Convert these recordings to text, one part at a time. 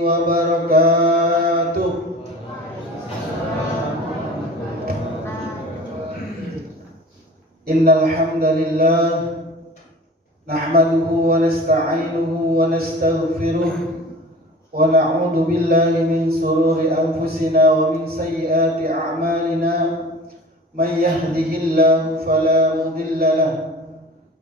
wabarakatuh. Innal hamdalillah nahmaduhu wa nasta'inuhu wa nastaghfiruh wa na'udzu billahi min shururi anfusina wa min sayyiati a'malina. Man yahdihillahu fala mudilla lahu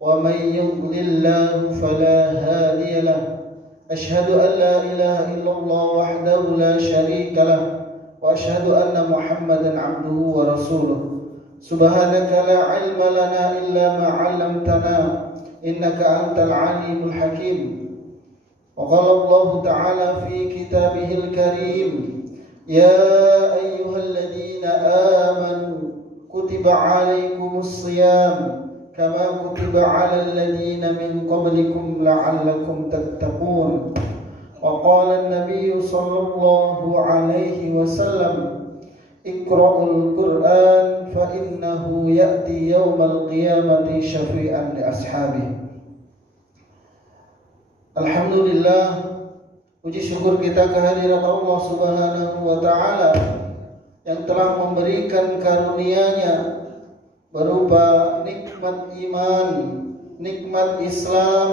wa man yudlillahu fala hadiya lahu. Ashhadu an la ilaha illallah wahdahu la syarika lahu wa ashhadu anna Muhammadan 'abduhu wa rasuluh. Subhanaka la ilma lana illa ma 'allamtana innaka antal 'alimul hakim. Wa qala Allah ta'ala fi kitabihil karim, ya ayyuhalladzina amanu kutiba 'alaikumus shiyam kama kutiba 'alal ladzina min qablikum la'allakum tattaqun. Wa qala an-nabiy sallallahu alaihi wasallam, iqra'ul Qur'an fa innahu ya'ti yawmal qiyamati syafi'an li ashabihi. Alhamdulillah, puji syukur kita kehadirat Allah Subhanahu wa ta'ala yang telah memberikan karunia-Nya berupa nikmat iman, nikmat Islam,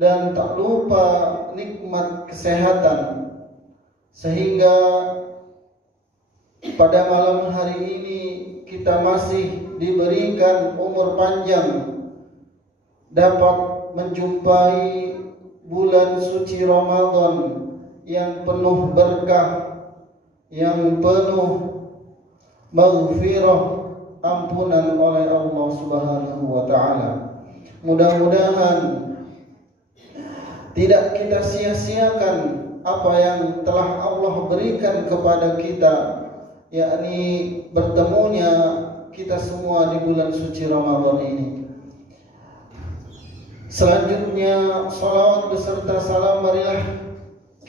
dan tak lupa nikmat kesehatan, sehingga pada malam hari ini kita masih diberikan umur panjang, dapat menjumpai bulan suci Ramadan yang penuh berkah, yang penuh maghfirah, ampunan oleh Allah Subhanahu wa ta'ala. Mudah-mudahan tidak kita sia-siakan apa yang telah Allah berikan kepada kita, yakni bertemunya kita semua di bulan suci Ramadan ini. Selanjutnya, salawat beserta salam marilah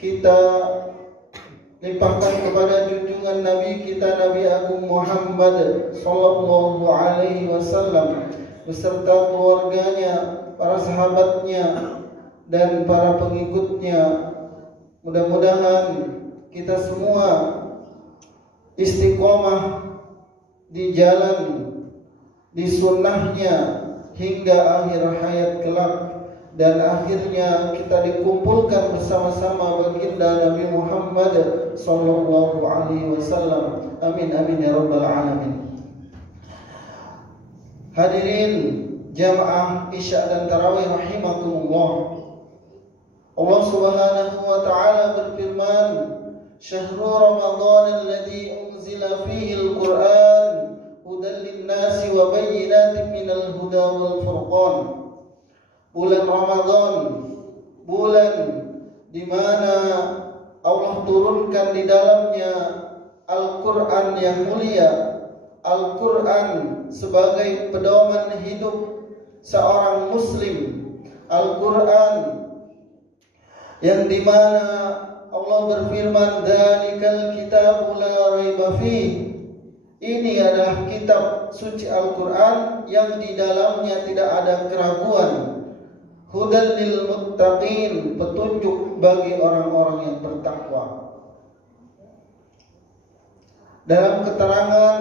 kita limpahkan kepada junjungan Nabi kita, Nabi Agung Muhammad sallallahu alaihi wasallam beserta keluarganya, para sahabatnya, dan para pengikutnya. Mudah-mudahan kita semua istiqomah di jalan, di sunnahnya hingga akhir hayat kelak, dan akhirnya kita dikumpulkan bersama-sama baginda Nabi Muhammad sallallahu alaihi wasallam. Amin amin ya rabbal alamin. Hadirin jamaah Isya dan Tarawih rahimakumullah. Allah Subhanahu wa ta'ala berfirman, "Syahrul Ramadan alladzi unzila fihi al-Qur'an hudan lin-nasi wa bayyinatin minal huda wal furqan." Bulan Ramadan, bulan di mana Allah turunkan di dalamnya Al-Qur'an yang mulia, Al-Qur'an sebagai pedoman hidup seorang muslim, Al-Qur'an yang di mana Allah berfirman, "Dzalikal kitabu la raiba fihi." Ini adalah kitab suci Al-Qur'an yang di dalamnya tidak ada keraguan. Hudan lil muttaqin, petunjuk bagi orang-orang yang bertakwa. Dalam keterangan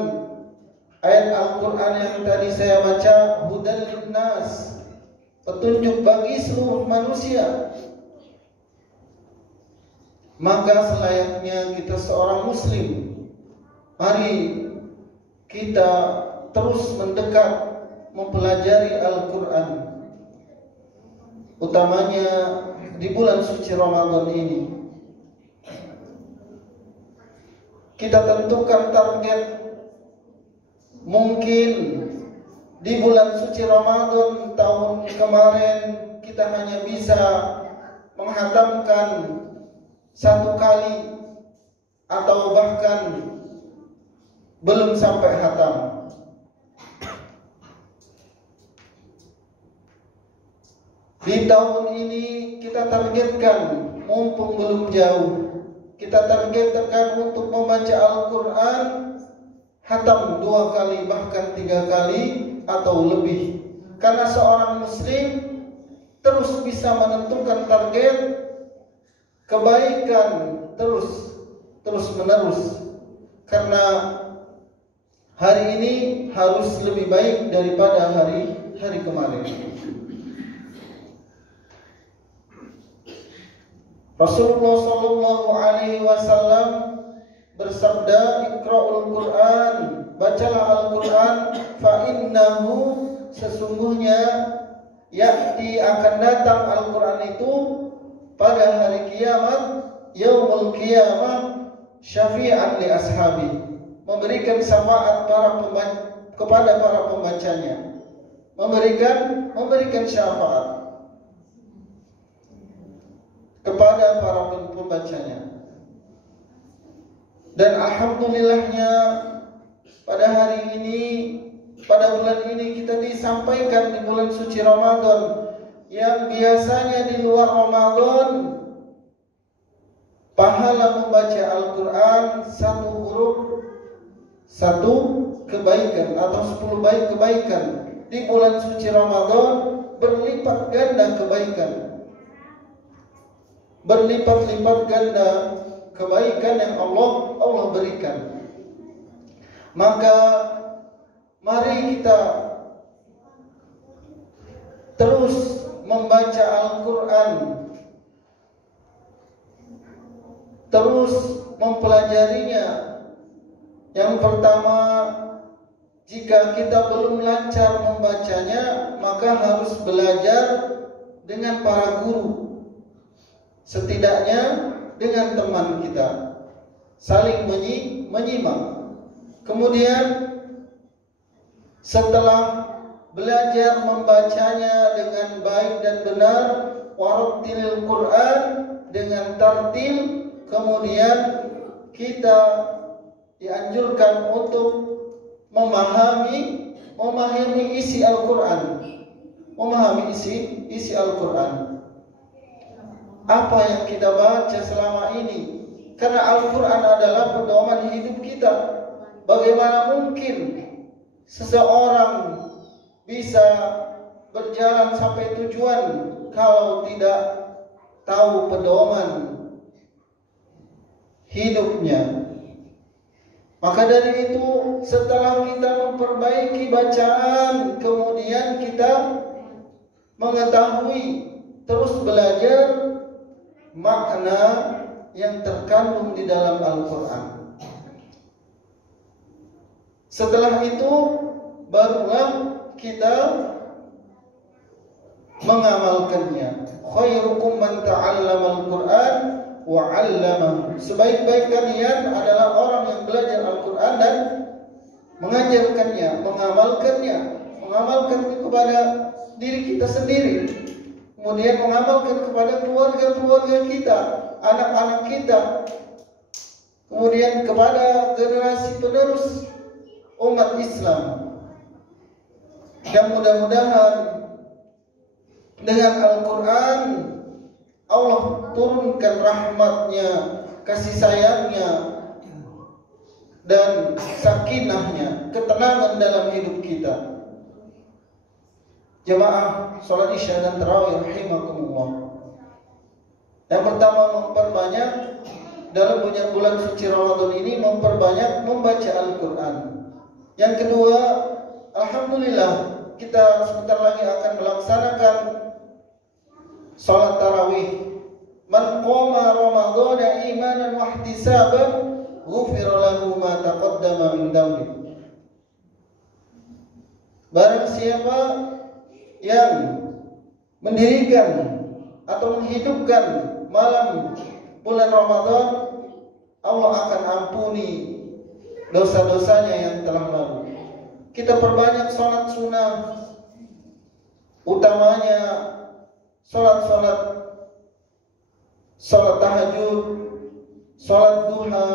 ayat Al-Qur'an yang tadi saya baca, hudan linnas, petunjuk bagi seluruh manusia. Maka selayaknya kita seorang muslim, mari kita terus mendekat mempelajari Al-Qur'an, utamanya di bulan suci Ramadan ini. Kita tentukan target. Mungkin di bulan suci Ramadan tahun kemarin kita hanya bisa menghatamkan 1 kali, atau bahkan belum sampai hatam. Di tahun ini kita targetkan, mumpung belum jauh, kita targetkan untuk membaca Al-Quran hatam 2 kali, bahkan 3 kali atau lebih. Karena seorang muslim terus bisa menentukan target kebaikan terus menerus, karena hari ini harus lebih baik daripada hari kemarin. Rasulullah sallallahu alaihi wasallam bersabda, "Iqra'ul Qur'an, bacalah Al-Qur'an, fa innahu, sesungguhnya ya'ti, akan datang Al-Qur'an itu pada hari kiamat, yaumul qiyamah, syafi'an li ashabi, memberikan syafaat kepada para pembacanya, memberikan syafaat kepada para pembacanya." Dan alhamdulillahnya pada hari ini, pada bulan ini kita disampaikan di bulan suci Ramadan, yang biasanya di luar Ramadan pahala membaca Al-Quran satu huruf satu kebaikan atau 10 kebaikan, di bulan suci Ramadan berlipat ganda kebaikan, berlipat-lipat ganda kebaikan yang Allah berikan. Maka mari kita terus membaca Al-Quran, terus mempelajarinya. Yang pertama, jika kita belum lancar membacanya, maka harus belajar dengan para guru, setidaknya dengan teman kita, saling menyimak. Kemudian setelah belajar membacanya dengan baik dan benar, warattilil Quran, dengan tartil, kemudian kita dianjurkan untuk memahami isi Al-Quran, memahami isi Al-Quran. Apa yang kita baca selama ini, karena Al-Quran adalah pedoman hidup kita. Bagaimana mungkin seseorang bisa berjalan sampai tujuan kalau tidak tahu pedoman hidupnya? Maka dari itu, setelah kita memperbaiki bacaan, kemudian kita mengetahui, terus belajar makna yang terkandung di dalam Al-Quran. Setelah itu barulah kita mengamalkannya. Khairukum man ta'allama al-Quran wa 'allamahu. Sebaik-baik kalian adalah orang yang belajar Al-Quran dan mengajarkannya, mengamalkan kepada diri kita sendiri, kemudian mengamalkan kepada keluarga-keluarga kita, anak-anak kita, kemudian kepada generasi penerus umat Islam. Dan mudah-mudahan dengan Al-Quran Allah turunkan rahmatnya, kasih sayangnya, dan sakinahnya, ketenangan dalam hidup kita. Jemaah salat Isya dan Tarawih rahimakumullah. Yang pertama, memperbanyak dalam bulan suci Ramadan ini, memperbanyak membaca Al-Quran. Yang kedua, alhamdulillah kita sebentar lagi akan melaksanakan salat tarawih. Man qama Ramadhana imanan wa ihtisaban ghufira lahu ma taqaddama min dhanbi. Barang siapa yang mendirikan atau menghidupkan malam bulan Ramadan, Allah akan ampuni dosa-dosanya yang telah lalu. Kita perbanyak salat sunnah, utamanya salat tahajud, salat duha,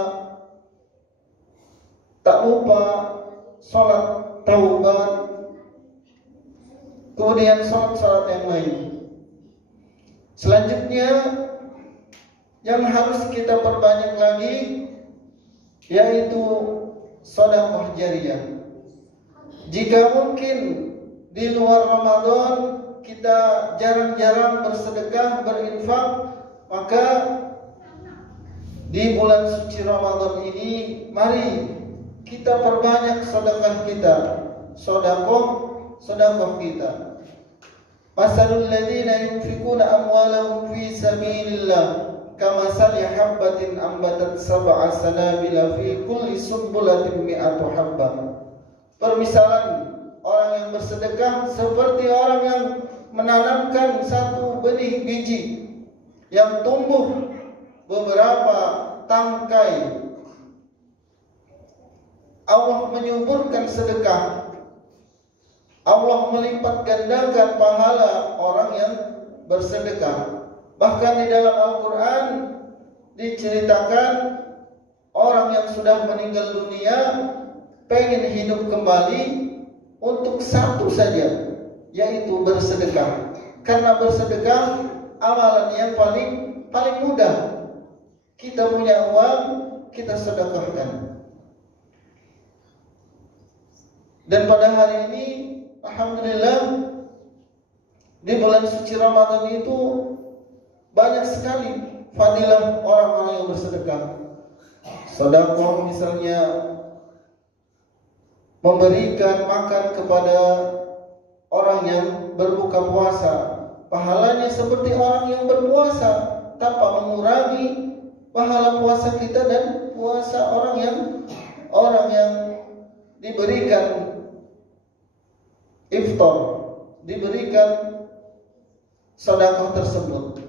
tak lupa salat taubat, kemudian salat yang lain. Selanjutnya yang harus kita perbanyak lagi yaitu sedekah jariyah. Jika mungkin di luar Ramadan kita jarang-jarang bersedekah, berinfak, maka Di bulan suci Ramadan ini, mari kita perbanyak sedekah kita, sedekah kita. Masalul ladzina yunfikuna amwalahum fi sabilillah kamathali habbatin ambatat sab'a sanabila fi kulli sunbulatin mi'atu habbah. Permisalan orang yang bersedekah seperti orang yang menanamkan satu benih biji yang tumbuh beberapa tangkai. Allah menyuburkan sedekah. Allah melipat gandakan pahala orang yang bersedekah. Bahkan di dalam Al-Quran diceritakan orang yang sudah meninggal dunia pengen hidup kembali untuk satu saja, yaitu bersedekah. Karena bersedekah amalan yang paling mudah. Kita punya uang, kita sedekahkan. Dan pada hari ini, alhamdulillah, di bulan suci Ramadan itu banyak sekali fadilah orang-orang yang bersedekah. Sedekah misalnya memberikan makan kepada orang yang berbuka puasa, pahalanya seperti orang yang berpuasa tanpa mengurangi pahala puasa kita dan puasa orang yang diberikan iftar, diberikan sedekah tersebut.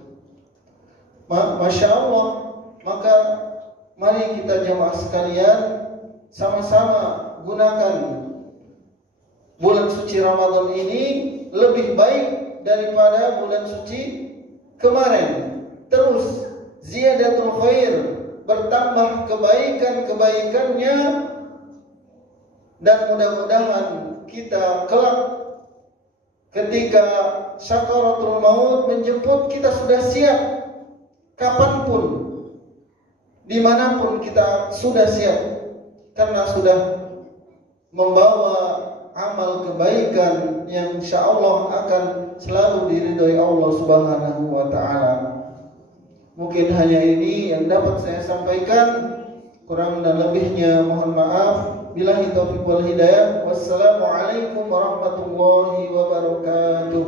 Masya Allah. Maka mari kita jamaah sekalian sama-sama gunakan bulan suci Ramadan ini lebih baik daripada bulan suci kemarin. Terus ziyadatul khair, bertambah kebaikan-kebaikannya, dan mudah-mudahan kita kelak ketika sakaratul maut menjemput, kita sudah siap. Kapanpun, dimanapun kita sudah siap, karena sudah membawa amal kebaikan yang insyaallah akan selalu diridhoi Allah Subhanahu wa ta'ala. Mungkin hanya ini yang dapat saya sampaikan, kurang dan lebihnya mohon maaf. Billahi taufiq wal hidayah. Wassalamualaikum warahmatullahi wabarakatuh.